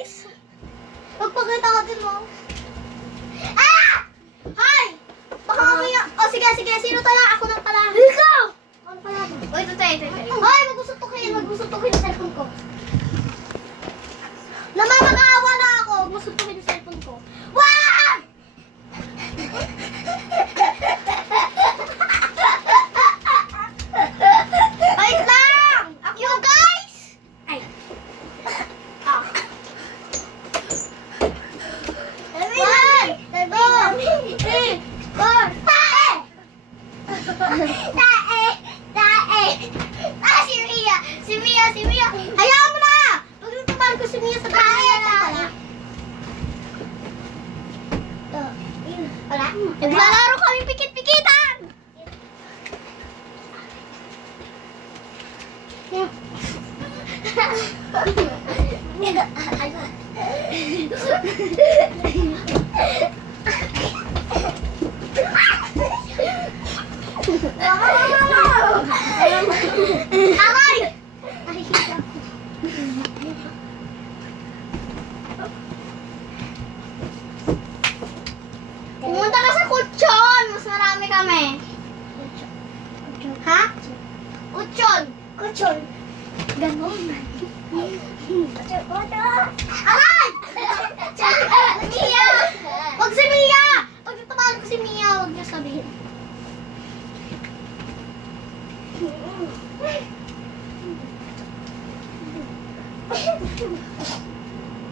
guys! Magpakita ka din mo. Ah! Hi! Baka mamaya. O sige. Sino tayo? Ako nang pala. Ikaw! Ako nang pala. O, ito tayo. Hoy, magsusutukin yung cellphone ko. Namamag-aawa na ako. Magsusutukin yung cellphone ko. Wag! Wait lang! You guys! Ay. Ah. 1, 2, 3, 4. Tae! Si Mia! Hayaan mo na! Paglutupan ko si Mia sa tae. Wala? Naglalaro kami pikit-pikitan! Aray! Pumunta ka sa kutsyon! Mas marami kami. Ha? Kutsyon! Ganon. Aray! Mia! Wag si Mia! Pag natamaan ko si Mia, huwag niya sabihin.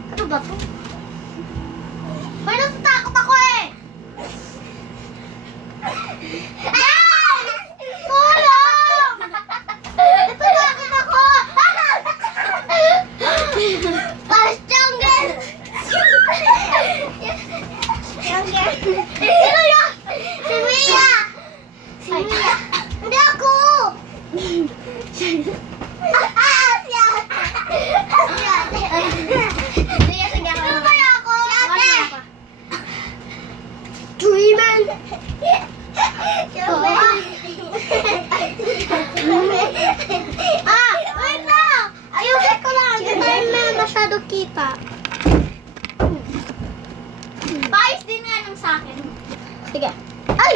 Ano ba to? May natatakot ako eh! Ay! Tulong! Natatakot ako! Jungle! Sino yun? Si Mia! Hindi ako! Sino kaya ako? Dreamer! Wait lang! Ayusin ko lang. Hindi tayo na masyado kita. Paayos din nga nung sa akin. Sige. Ay!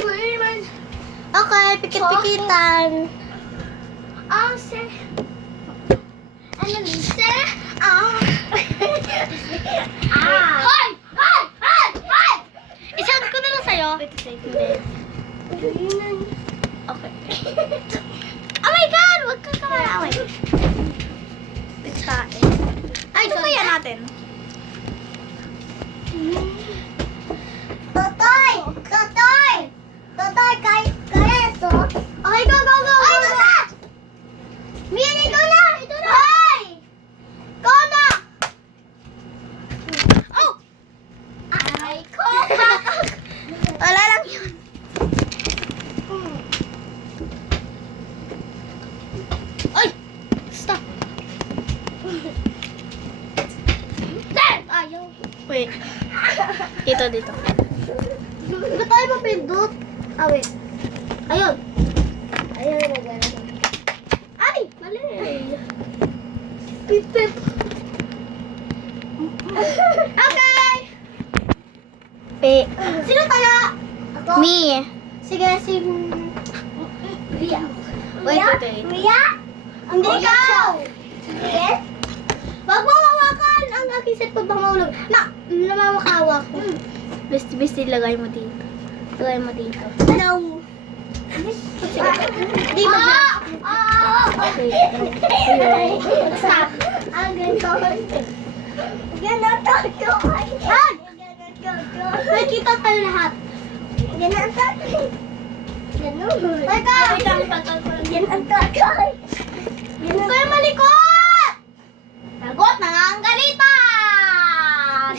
Okay, pikit-pikitan. Sir. Ano ni sir? Hoy! Isend ko na lang sa'yo. Okay. Oh my God! Huwag ka kamalaway. Pizzain. Ay, ito kaya natin. Totoy! Kaya ito? Okay, go! Ay, ito na! Mian, ito na! Hoy! Go na! Oh! Ay, ko! Wala lang yun. Ay! Stop! Dad! Ayaw. Wait. Dito. Ba't tayo mapindot? Wait. Ayun. Ay! Mali. Pipip. Okay! Sino tayo? Ako? Me. Sige, si... Mia. Wait. Mia? Hindi ikaw! Sige. Wag mo hawakan ang aking cellphone bang maulog. Namamakawak ko. Besti, lagay mo dito. No. Di ba? Stop. Ang ganito. Ganito. Ay! May kita tayo lahat. Ganito. Teka! Ganito. Ganito tayo malikot! Lagot, nangangalitan!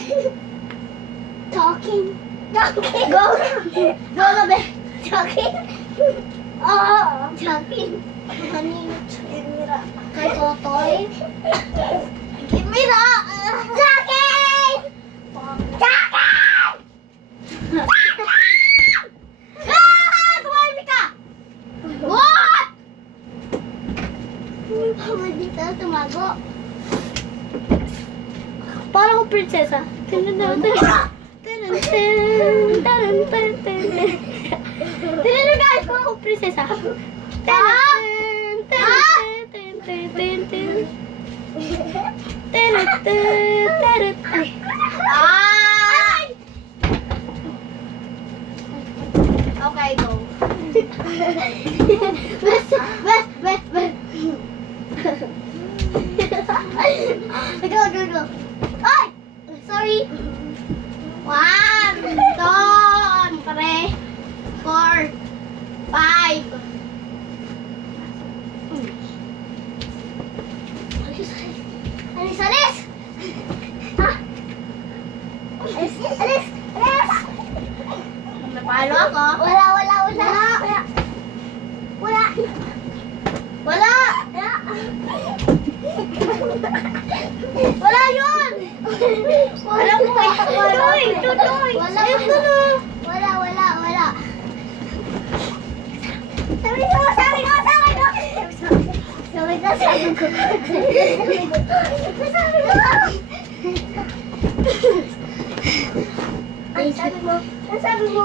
Talking. Go na, be. Talking. Talking. Kimira. Kay Totoy. Kimira. Talking! Tumahimik ka! What? Hindi pa dito tumago. Parang prinsesa. Tinanong guys, kung akong prinsesa. Ay. Ay! Okay, go. Best. Go. Ay! Sorry. 1, 2, 3, 4, 5. Alis! Ah! Alis! Napalo ako. Wala. Wala yun! Alam ko may tuloy! Wala. Sabi ko! Ay, sabi mo.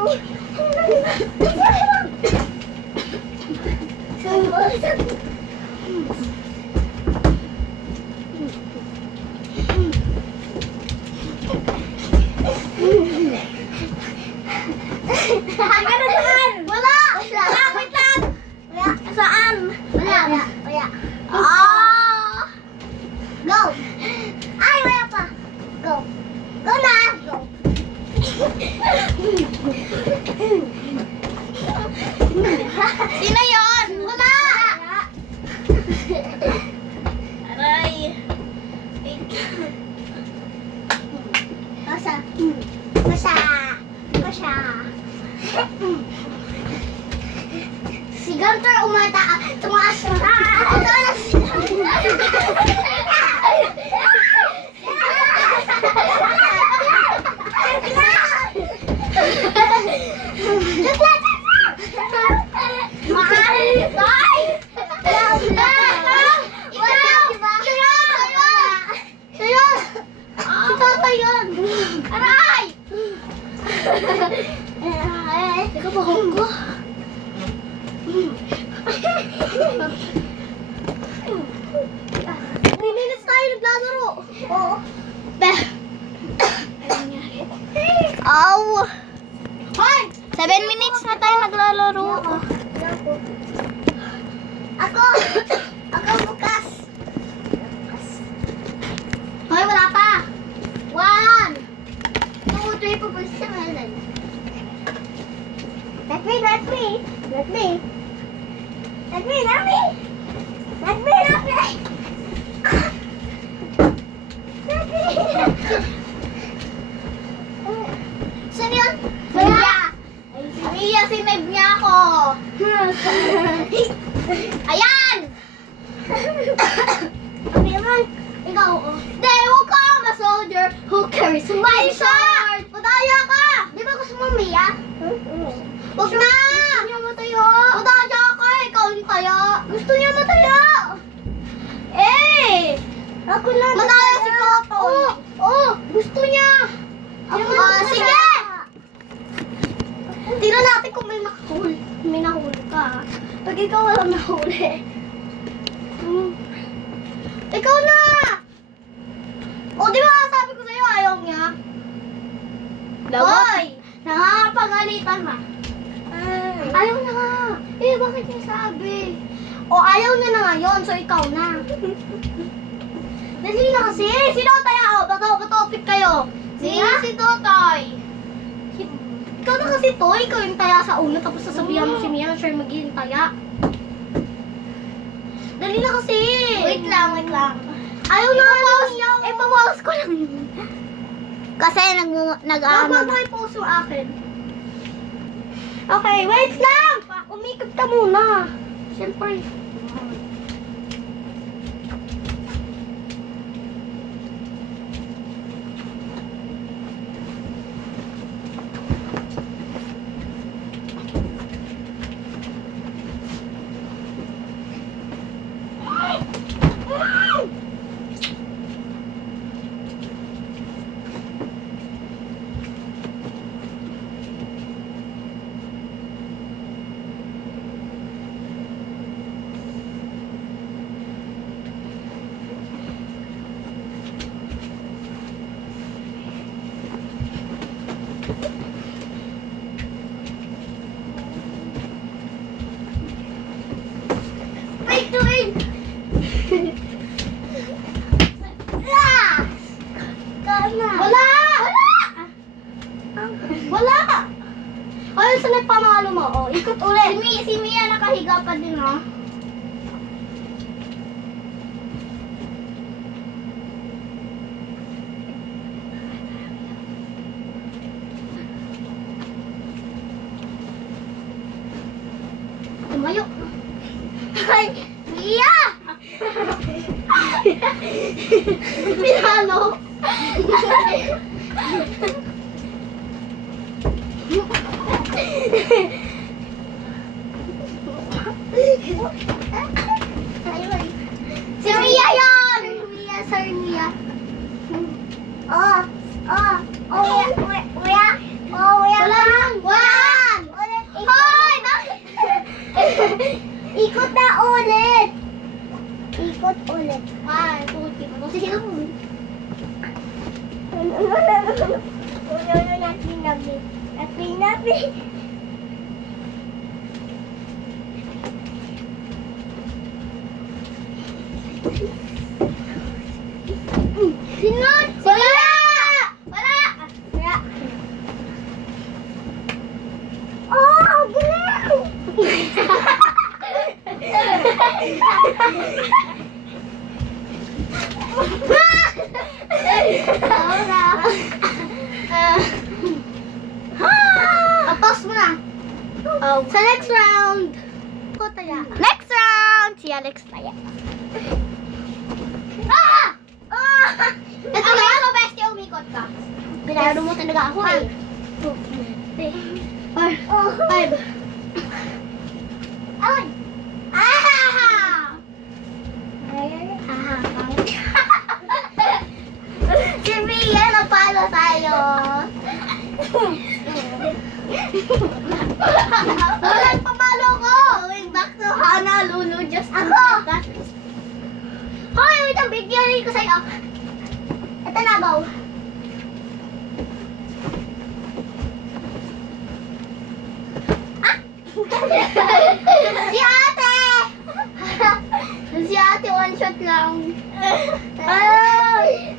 Wala! Wait lang! Saan? Wala. Go! Ay, wala pa. Go na! Go! Sino yun? Wala! Aray! Kasha! Si Gunter tumaas na. Aray! Teka ba ko? Minutes tayo naglalaro. Oo. Ow! Hoy! 7 minutes na tayo naglalaro. Ako bukas. Hoy, wala pa. 1, 2, 3, 4, 5, 6, 7. Let me. Saan yun? Si Mia, sinave niya ako. Ayan! Ano naman? Ikaw, Hindi, huwag ka a soldier who carries my sword. Madaya ka! Di ba gusto mo, Mia? Huwag na! Gusto niya mataya. Madaya ka, ikaw yung taya. Gusto niya mataya. Ako lang. Madaya si Cotton. Gusto niya. Sige! Tingnan natin kung may nahuli ka. Pag ikaw walang nahuli. Ikaw na! Di ba sabi ko sa'yo ayaw niya? Hoy! Nakakapagalitan ba? Ayaw na nga. Bakit niya sabi? Ayaw niya na ngayon, so ikaw na. Dali na kasi. Sino ang taya? Bato-pick kayo. Si Totoy. Ikaw na kasi, Toy. Ikaw yung taya sa una, tapos sasabihan mo si Mia na siya yung magiging taya. Dali na kasi. Wait lang. Ayaw na nga. Pawawas ko lang yun. Kasi nag-ano na. Post yung akin. Okay, wait lang! Umikot ka muna. Siyempre. Wait, wait! Wala! Wala! Wala! Ay, saan yung pamalo mo? Oh, ikot ulit. Si Mia nakahiga pa din, oh. Tumayo. Ay, Mia! Pinalo. Ayun. Si Mia yan! Sir Mia. Oh, Kuya. Wala lang. One! Hoy! Ikot na ulit. Ikot ulit. Ay, puti mo. Sige lang. Napi. Sinod! Wala! Oh, ang galing! Tapos mo na. Sa next round. Next round! Si Alex Taya. Ito na ako, bestie, umikot ka. Pinaro mo talaga ako eh. 5. Ay! Si Mia, napalo tayo. Walang pamalo ko. Going back to Hana, Lulu, just ako. Hoy, wait lang, bigyan ko sa'yo. Ito na, Baw. Si ate! Si ate, one shot lang. Ay!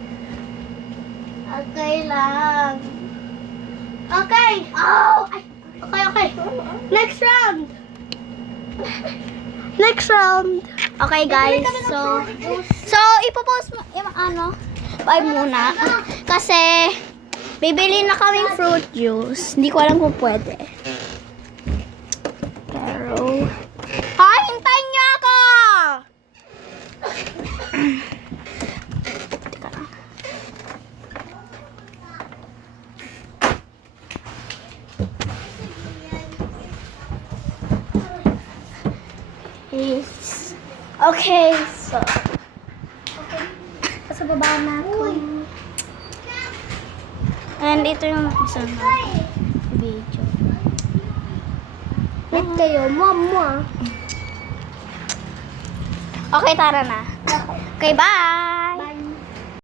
Okay lang. Okay. Oh! Ay. Okay. Next round. Okay, guys. So ipopost mo, yung ano, 5 muna. Kasi, bibili na kaming fruit juice. Hindi ko alam kung pwede. Pero, hintayin niyo ako! Teka lang. Yes. Okay, so. Sa baba na ako. And ito yung isang video. Wait kayo, mama. Okay, tara na. Okay, bye!